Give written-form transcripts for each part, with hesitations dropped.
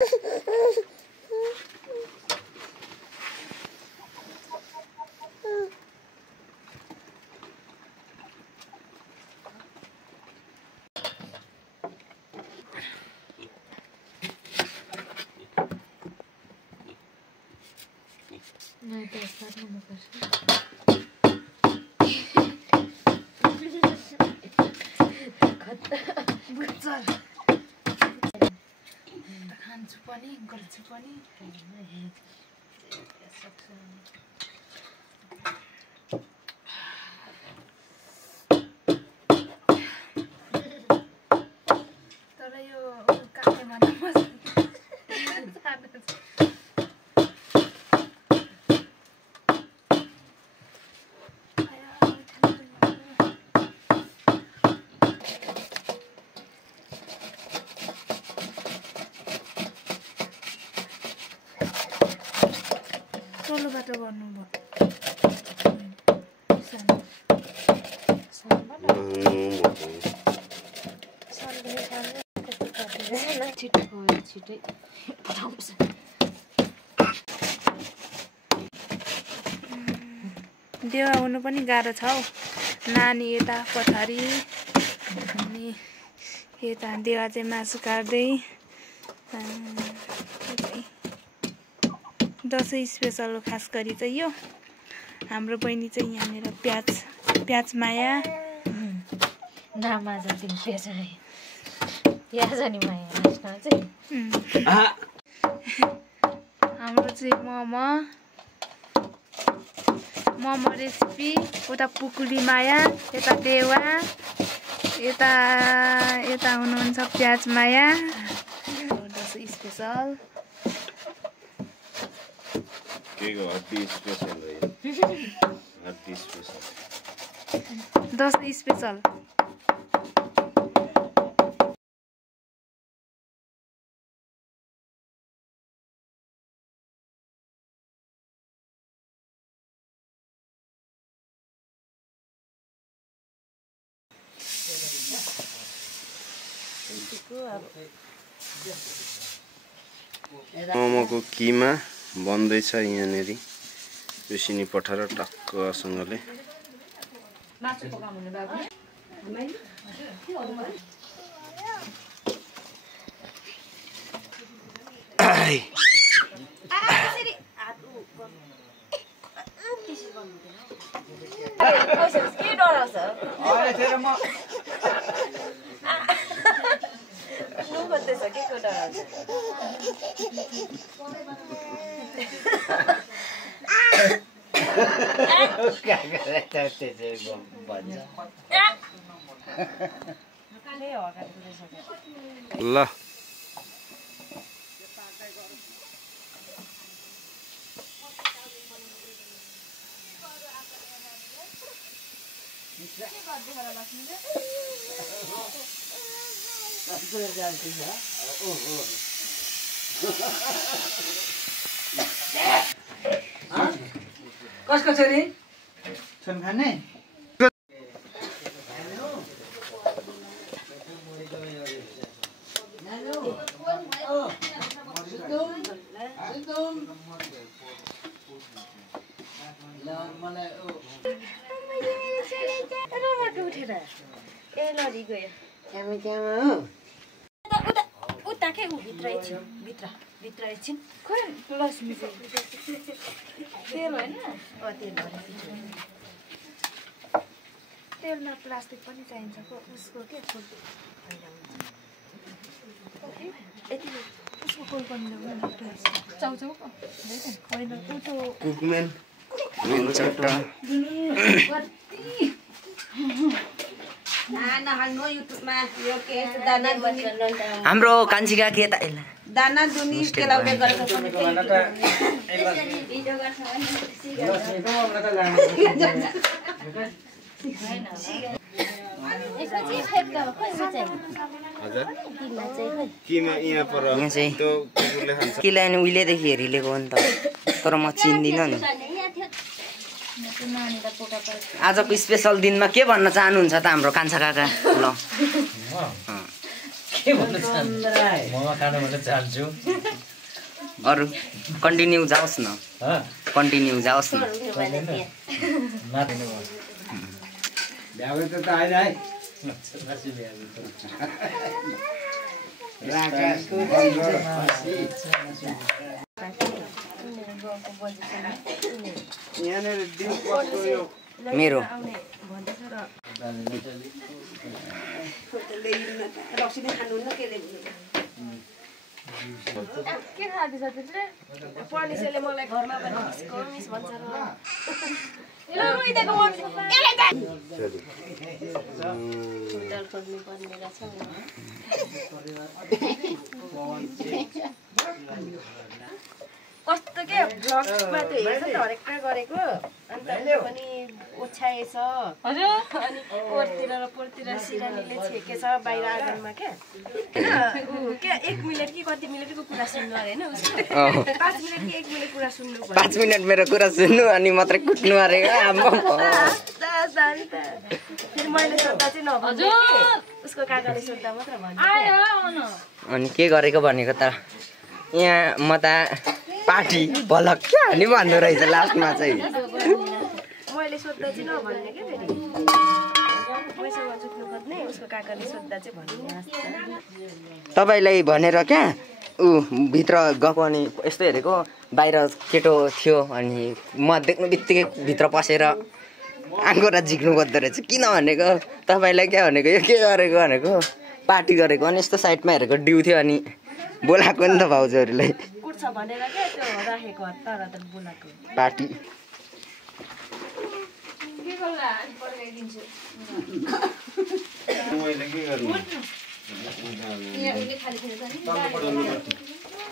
नहीं तो ऐसा नहीं कर खान्छु पनि गर्छु पनि तर यो काटेमा तल्लो बाटो गर्नु भयो छिटो गयो छिटै पठाउँछ देवा हुनु पनि गाह्रो छ हौ नानी यता पछाडि अनि यता देवा चाहिँ मासु काट्दै दसैँ स्पेसल खास गरी चाहिँ यो हाम्रो बहिनी चाहिँ यहाँनिर प्याज माया नाममा जति प्याज अनि माया चाहिँ हाम्रो चाहिँ मोमो रेसिपी उता पुकुली माया यता देवा यता हुनुहुन्छ प्याज माया दसैँ स्पेसल दसैँ स्पेसल मोमोको किमा बन्दैछ यहाँनेरि पेसिनी पठाएर टक्कसँगले ल कसको छोरी छुन खाने भित्र एकछिन खोइ लक्ष्मी तेल होइन तेलमा प्लास्टिक पनि चाहिन्छ उसको के उसको कोल पनि चाउचाउको होइन कुकमेन हाम्रो कान्छीका के त दाना दुनी केलाउने गरेको किला नि उहिलेदेखि हेरिलेको हो नि त तर म चिन्दिनँ नि आजको स्पेसल दिनमा के भन्न चाहनुहुन्छ त हाम्रो कान्छा काका ल के भन्न चाहन्छु म खान भन्न चाहन्छु अरू कन्टिन्यू जाओस् न कन्टिन्यू जाओस् न मेरो के खाँदैछ त्यसले पर्निसेले मलाई घरमा पनि मिस भन्छ र रोइदिएको कस्तो के भ्लगमा त्यो हेर्छ नि हरेकटा गरेको अन्त पनि ओछ्याएछ अनि पोरतिर र पोरतिर सिरानीले छेकेछ बाहिर आँगनमा क्या के 1 मिनेट कि कति मिनेटको कुरा सुन्नु अरे हैन उसको 5 मिनेट कि 1 मिनेट कुरा सुन्नु पर्यो 5 मिनेट मेरो कुरा सुन्नु अनि मात्रै कुट्नु अरे फेरि मैले सोध्दा चाहिँ नभन्नु उसको काकाले सोध्दा मात्र भन्नु अनि के गरेको भनेको त यहाँ म त पार्टी भलक क्या नि भन्नु रहेछ लास्टमा चाहिँ मैले सोध्दा चाहिँ नभन्ने के फेरि मैसँग जुट्नु खोज्ने उसको काकाले सोध्दा चाहिँ भन्ने तपाईँलाई भनेर क्या ऊ भित्र गएको अनि यस्तो हेरेको बाहिर केटो थियो अनि म देख्नु बित्तिकै भित्र पसेर आँगुरा झिक्नु खोज्दो रहेछ किन भनेको तपाईँलाई क्या भनेको यो के गरेको भनेको पार्टी गरेको अनि यस्तो साइडमा हेरेको ड्यु थियो अनि बोलाएको नि त भाउजूहरूलाई कुट्छ भनेर के त्यो राखेको तर त बोलाएको पार्टी के गर्ला अनि पड्काइदिन्छु मैले के गर्नु यहाँ उले खाली खेल्छ नि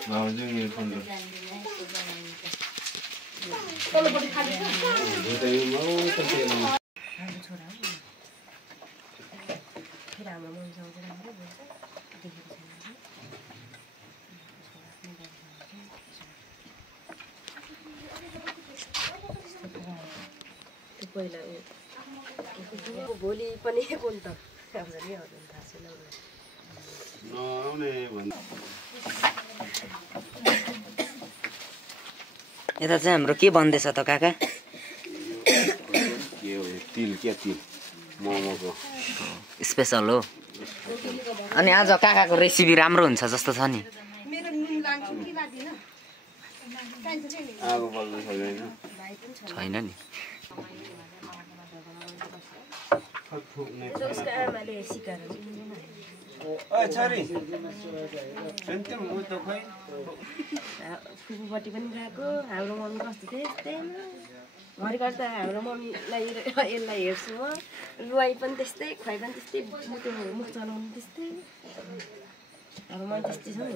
भाउजू मेरो फोन तलपट्टि खाली छ हाम्रो छोरा हो फेरि हाम्रो मन्सँग चाहिँ राम्रो बोल्छ देखेको छैन त्यो पहिला भोलि पनि कुन त आउँछ नि आउँदैन थाहा छैन नआउने भन्नु यता चाहिँ हाम्रो के बन्दैछ त काका के हो तिल क्या तिल मोमोको स्पेसल हो अनि आज काकाको रेसिपी राम्रो हुन्छ जस्तो छ नि आगो बल्नु सक्दैन छैन नि उसको आमाले सिकाएर फुपूपट्टि पनि गएको हाम्रो मम्मी कस्तो थियो त्यस्तै घरिघरि त हाम्रो मम्मीलाई यसलाई हेर्छु म रुवाई पनि त्यस्तै खुवाई पनि त्यस्तै त्यो मुख चलाउनु त्यस्तै हाम्रो मम्मी त्यस्तै छ नि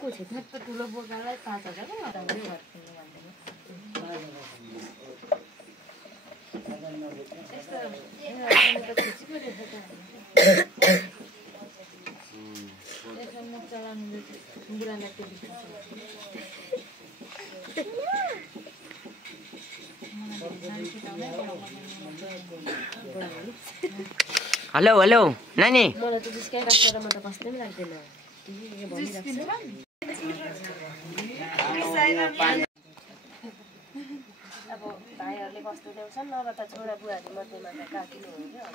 को छ त्यस्तो ठुलो बोकालाई 5,000 हेलो हेलो नानी मलाई त जिस्काइ राखेर म त कस्तै पनि लाग्दैन अब भाइहरूले कस्तो ल्याउँछन् नभए त छोरा बुवाहरू मध्येमा त काकिनु हो क्या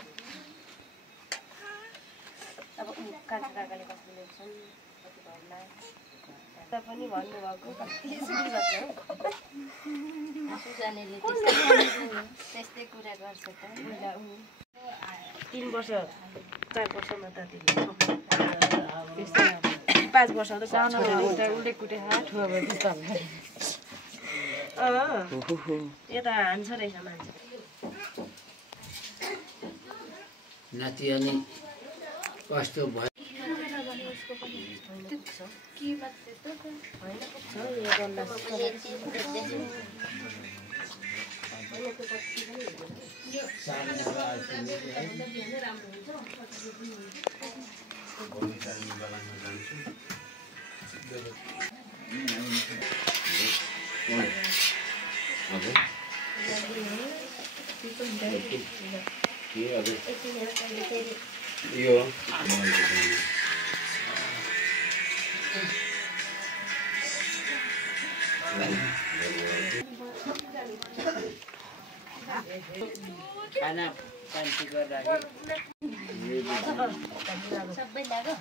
अब काका काकाले कस्तो ल्याउँछन् कति घरलाई त पनि भन्नुभएको सुजानेले त्यस्तै कुरा गर्छ त 3 वर्ष 4 वर्षमा त 5 वर्ष त उल्टे कुटे ठुलो भयो त्यस्तो यो त हान्छ रहेछ मान्छे नाति अनि कस्तो भयो यो खाना पानी सबै लाग्यो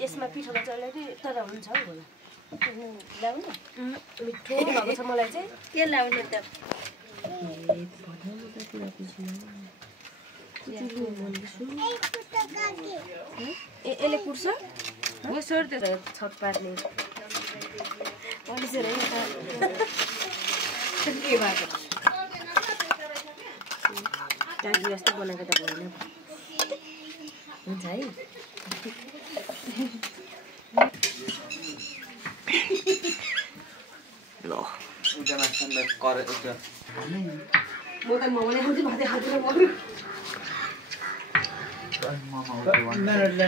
यसमा पिठो चल्यो कि तर हुन्छ हौ होला ल्याउनु मिठो भएको छ मलाई चाहिँ के ल्याउने त यसले कुर्छ हो सोर त्यो छत पार्ने पुलिसहरु के भएको टाकी जस्तो बनाएको त भएन हुन्छ है ल उजना सन्देश करे उता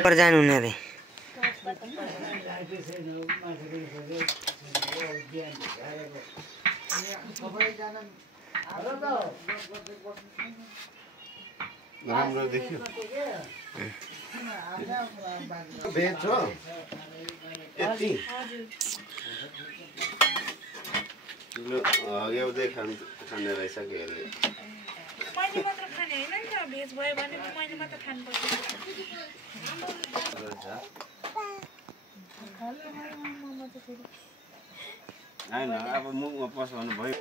पर जानु न रे राम्रो देखियो भेज हो यति हग्याउँदै खाने रहेछ के अरे मैले मात्र खाने हैन नि त भेज भयो भने मैले मात्र खानुपर्छ हैन अब मुखमा पस्नु भयो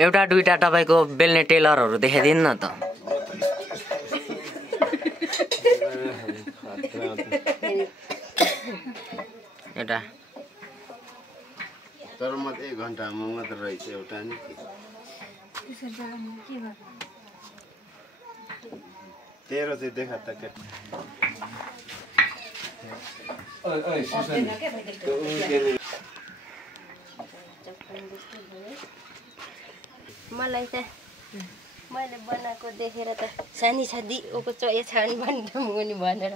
एउटा दुईटा तपाईको बेल्ने टेलरहरु देखाइदिनु न त एउटा तर म 1 घण्टामा मात्र रहेछ एउटा नि तेरो चाहिँ देखा त के ओइ सुसन मलाई त मैले बनाएको देखेर त सानी छादी ओको चय छानी भन्ने मुनि भनेर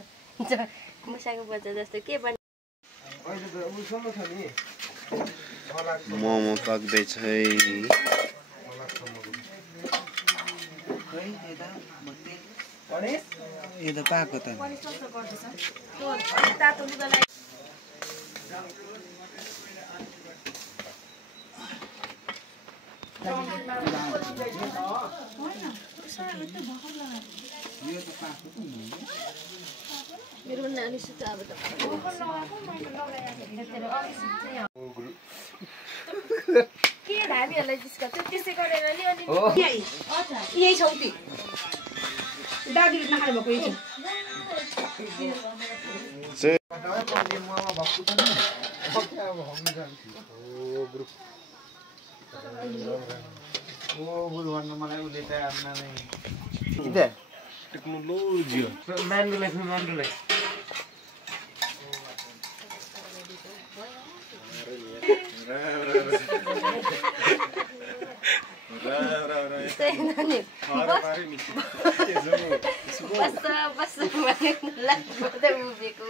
मुसाको बच्चा जस्तो के बन मोमो पाक्दैछ है यो त पाको त मेरो नानी सुत अब त के धामीहरुलाई जिस्का त्यसै गरेर नि अनि यही छौती दादीले नखाने भएको यही टेक्नोलोजी मान्डुलाई बस भनेको लाग्छ उभिएको